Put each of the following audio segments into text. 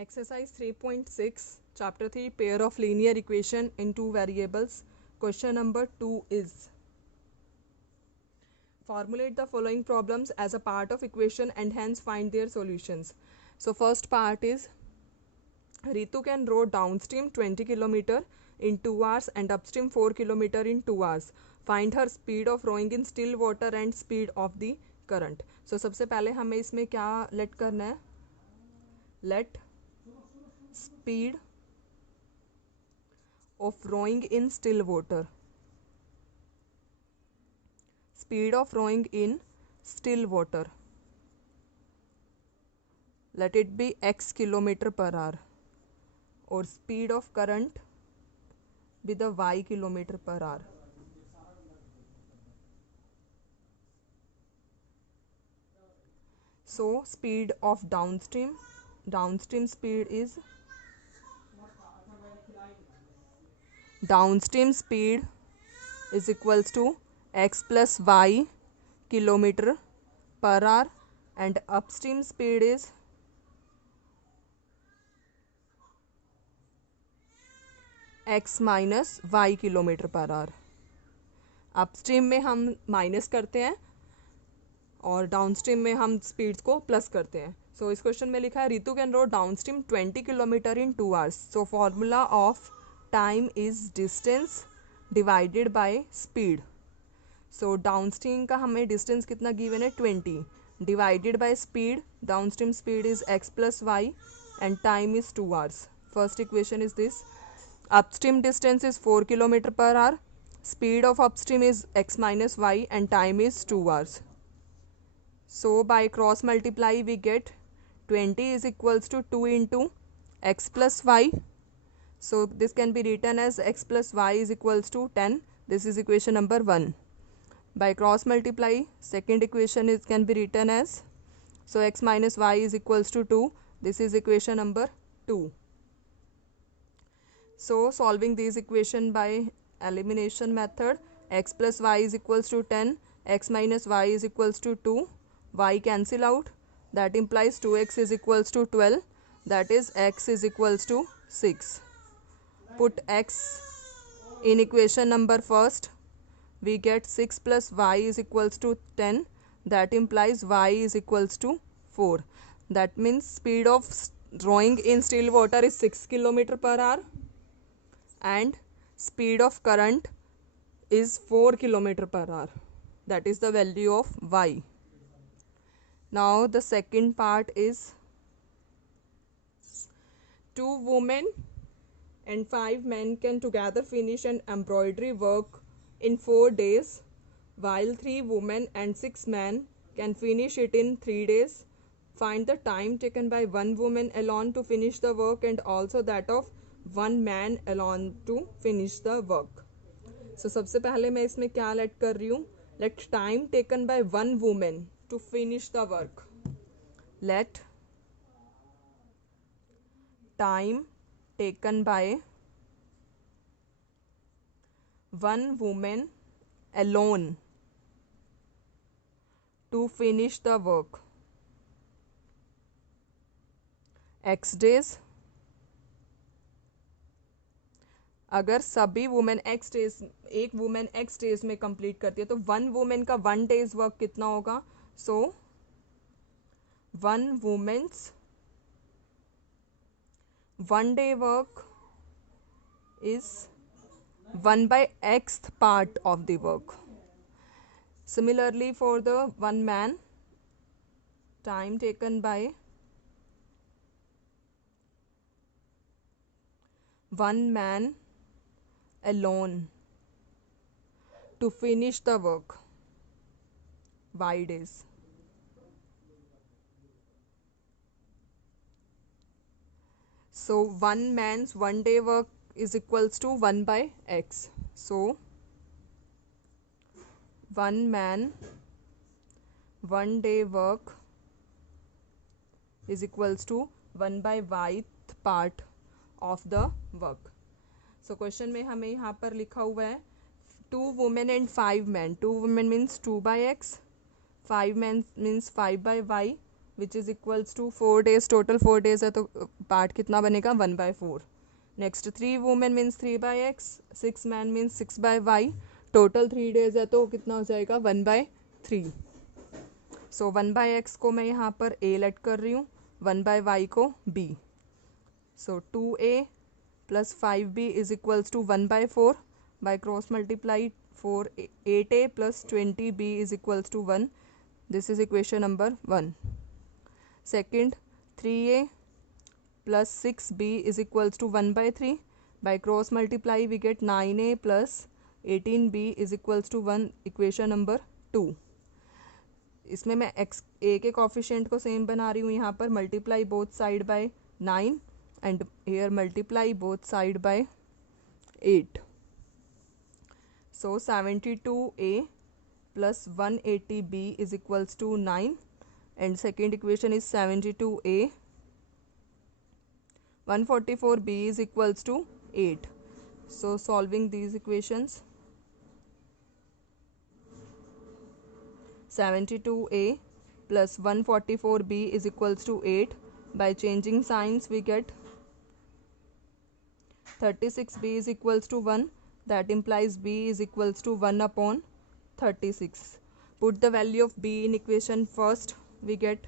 Exercise 3.6, Chapter 3, Pair of linear equation in two variables. Question number 2 is: formulate the following problems as a part of equation and hence find their solutions. So first part is, Ritu can row downstream 20 km in 2 hours and upstream 4 km in 2 hours. Find her speed of rowing in still water and speed of the current. So सबसे पहले हमें इसमें क्या let करना है? Let speed of rowing in still water. Speed of rowing in still water. Let it be x kilometer per hour. Or speed of current be the y kilometer per hour. So speed of downstream speed is equals to x plus y kilometer per hour, and upstream speed is x minus y kilometre per hour. Upstream में हम minus करते हैं और downstream में हम speeds को plus करते हैं. सो इस क्वेश्चन में लिखा है Ritu can row downstream 20 kilometre in 2 hours. So formula of time is distance divided by speed. So downstream का हमें डिस्टेंस कितना गिवन है 20 divided by speed. Downstream speed is x plus Y and time is 2 hours. First equation is this. Upstream distance is 4 km per hour. Speed of upstream is x minus y and time is 2 hours. So by cross multiply we get 20 is equals to 2 into x plus y. So this can be written as x plus y is equals to 10. This is equation number 1. By cross multiply second equation is can be written as, so x minus y is equals to 2. This is equation number 2. So solving these equation by elimination method, x plus y is equals to 10, x minus y is equals to 2, y cancel out, that implies 2x is equals to 12, that is x is equals to 6. Put x in equation number first, we get 6 plus y is equals to 10, that implies y is equals to 4. That means speed of rowing in still water is 6 km per hour. And speed of current is 4 km per hour. That is the value of y. Now the second part is, 2 women and 5 men can together finish an embroidery work in 4 days, while 3 women and 6 men can finish it in 3 days. Find the time taken by 1 woman alone to finish the work and also that of 1 man alone to finish the work. So सबसे पहले मैं इसमें क्या late कर रही हूँ? Let time taken by 1 woman to finish the work. Let time taken by 1 woman alone to finish the work. X days. अगर सभी वुमेन एक्स डेज, एक वुमेन एक्स डेज में कंप्लीट करती है तो 1 वुमेन का 1 डेज वर्क कितना होगा? So 1 women's 1 day work is 1/x part of the work. Similarly for the 1 man, time taken by 1 man alone to finish the work, y days. So 1 man's 1 day work is equals to 1/x. So 1 man 1 day work is equals to 1/y part of the work. So question में हमें यहाँ पर लिखा हुआ है 2 women and 5 men. 2 women means 2/x, 5 men means 5/y, which is equals to 4 days, total 4 days है तो part कितना बनेगा 1/4. Next 3 women means 3/x, 6 man means 6/y, total 3 days है तो कितना हो जाएगा 1/3. सो 1/x को मैं यहाँ पर a लेट कर रही हूँ, 1/y को b. So 2a plus 5b is equals to 1/4. By cross multiply 8a plus 20b is equals to 1. This is equation number 1. Second 3a plus 6b is equals to 1/3. By cross multiply we get 9a plus 18b is equals to 1. Equation number 2. इसमें मैं x a के coefficient को same बना रही हूँ यहाँ पर. Multiply both side by 9 and here multiply both side by 8. So 72a plus 180b is equals to 9 and second equation is 72a. 144b is equals to 8. So solving these equations, 72a plus 144b is equals to 8. By changing signs we get 36b is equals to 1. That implies b is equals to 1/36. Put the value of b in equation first. We get,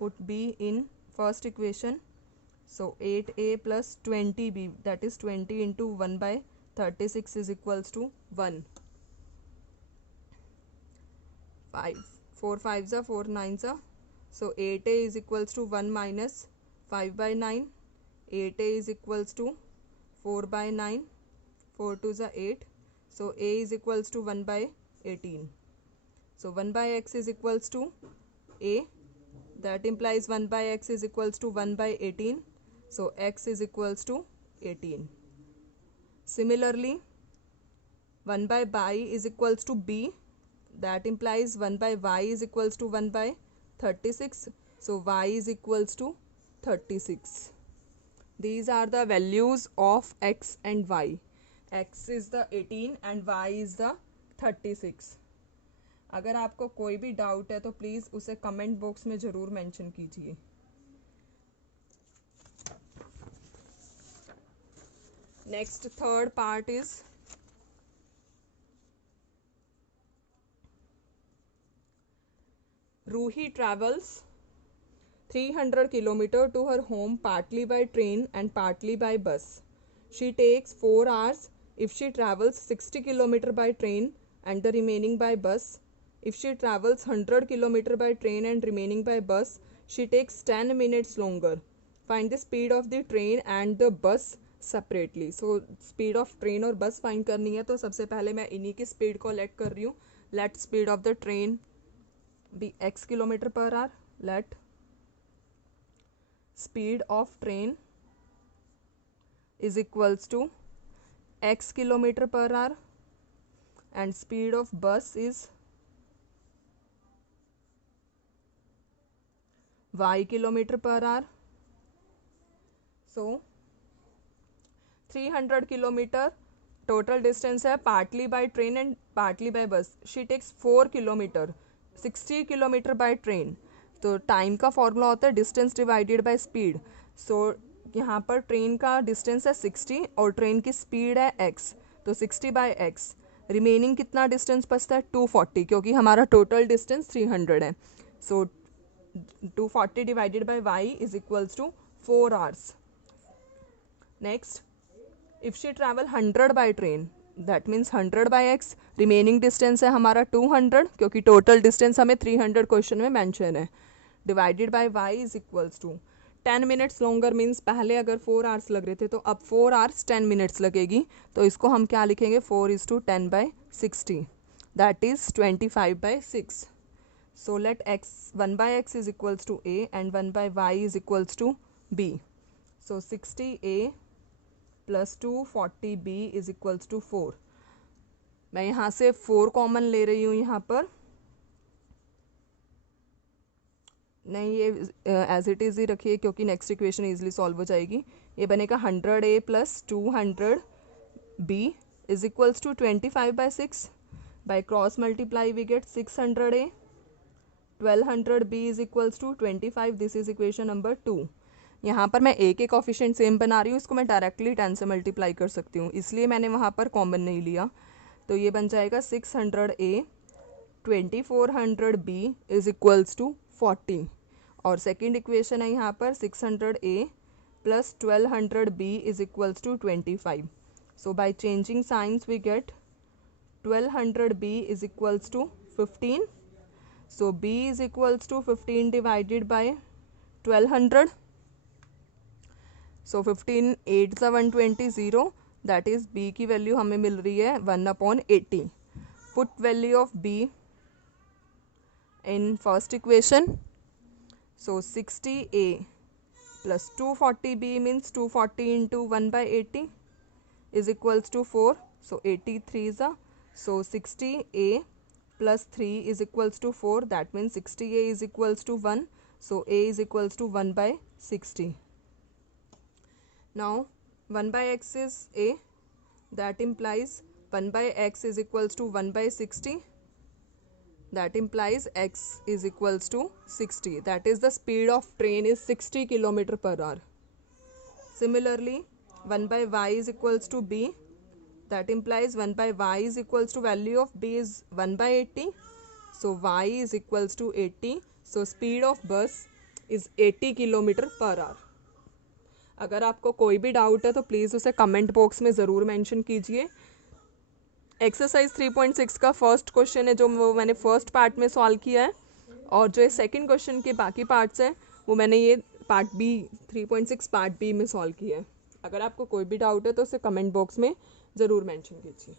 put b in first equation. So 8a plus 20b, that is 20 into 1/36 is equals to 1. 4 5s are 4 9s are. So 8a is equals to 1 minus 5/9. 8a is equals to 4/9. 4 2s are 8. So a is equals to 1/18. So 1/x is equals to a. That implies 1/x is equals to 1/18. So x is equals to 18. Similarly 1/y is equals to b. That implies 1/y is equals to 1/36. So y is equals to 36. These are the values of x and y. x is the 18 and y is the 36. अगर आपको कोई भी doubt है तो please उसे comment box में ज़रूर mention कीजिए. Next third part is Ruhi travels 300 kilometer to her home partly by train and partly by bus. She takes 4 hours if she travels 60 kilometer by train and the remaining by bus. If she travels 100 kilometer by train and remaining by bus, she takes 10 minutes longer. Find the speed of the train and the bus separately. So speed of train और bus find करनी है तो सबसे पहले मैं इन्हीं की speed को let कर रही हूँ. Let speed of the train be x kilometer per hour. Let speed of train is equals to x kilometer per hour and speed of bus is y kilometer per hour. So 300 kilometer total distance है, partly by train and partly by bus. She takes 4 kilometer, 60 kilometer by train. तो time का formula होता है distance divided by speed. सो यहाँ पर train का distance है 60 और ट्रेन की स्पीड है x. तो 60/x. रिमेनिंग कितना डिस्टेंस बचता है 240 क्योंकि हमारा टोटल डिस्टेंस 300 है. सो 240 divided by y is equals to 4 hours. Next, if she travel 100 by train, that means 100/x. Remaining distance है हमारा 200 क्योंकि टोटल डिस्टेंस हमें 300 क्वेश्चन में मेंशन है. Divided by y is equals to 10 minutes longer means पहले अगर 4 hours लग रहे थे तो अब 4 आवर्स 10 मिनट्स लगेगी. तो इसको हम क्या लिखेंगे 4:10/60. That is 25/6. So let 1/x is equals to a and 1/y is equals to b. So 60a plus 240b is equals to 4. मैं यहाँ से 4 कॉमन ले रही हूँ यहाँ पर. नहीं ये एज इट इज़ ही रखिए क्योंकि नेक्स्ट इक्वेशन इजीली सॉल्व हो जाएगी. ये बनेगा 100a plus 200b is equals to 25/6. By cross multiply we get 600a 1200b is equals to 25, this is equation number 2। यहाँ पर मैं ए के कोफिशिएंट सेम बना रही हूँ, इसको मैं डायरेक्टली 10 से मल्टीप्लाई कर सकती हूँ, इसलिए मैंने वहाँ पर कॉमन नहीं लिया। तो ये बन जाएगा 600a 2400b is equals to 40, और सेकेंड इक्वेशन है यहाँ पर 600a plus 1200b is equals to 25। So by changing signs we get 1200b is equals to 15. So b is equals to 15 divided by 1200. So 15 8 सा 120 0, that is b की value हमें मिल रही है 1/80. Put value of b in first equation. So 60a plus 240b means 240 into 1/80 is equals to 4. So 83 is a, so 60a plus 3 is equals to 4, that means 60a is equals to 1, so a is equals to 1/60. Now 1/x is a, that implies 1/x is equals to 1/60, that implies x is equals to 60, that is the speed of train is 60 km/h. Similarly 1/y is equals to b, that implies 1/y is equals to value of b is 1/80, so y is equals to 80, so speed of bus is 80 km/h. अगर आपको कोई भी doubt है तो please उसे comment box में ज़रूर mention कीजिए। एक्सरसाइज 3.6 का फर्स्ट क्वेश्चन है जो वो मैंने फर्स्ट पार्ट में सॉल्व किया है, और जो सेकंड क्वेश्चन के बाकी पार्ट्स हैं वो मैंने ये पार्ट बी 3.6 पार्ट बी में सॉल्व किया है। अगर आपको कोई भी डाउट है तो उसे कमेंट बॉक्स में ज़रूर मेंशन कीजिए।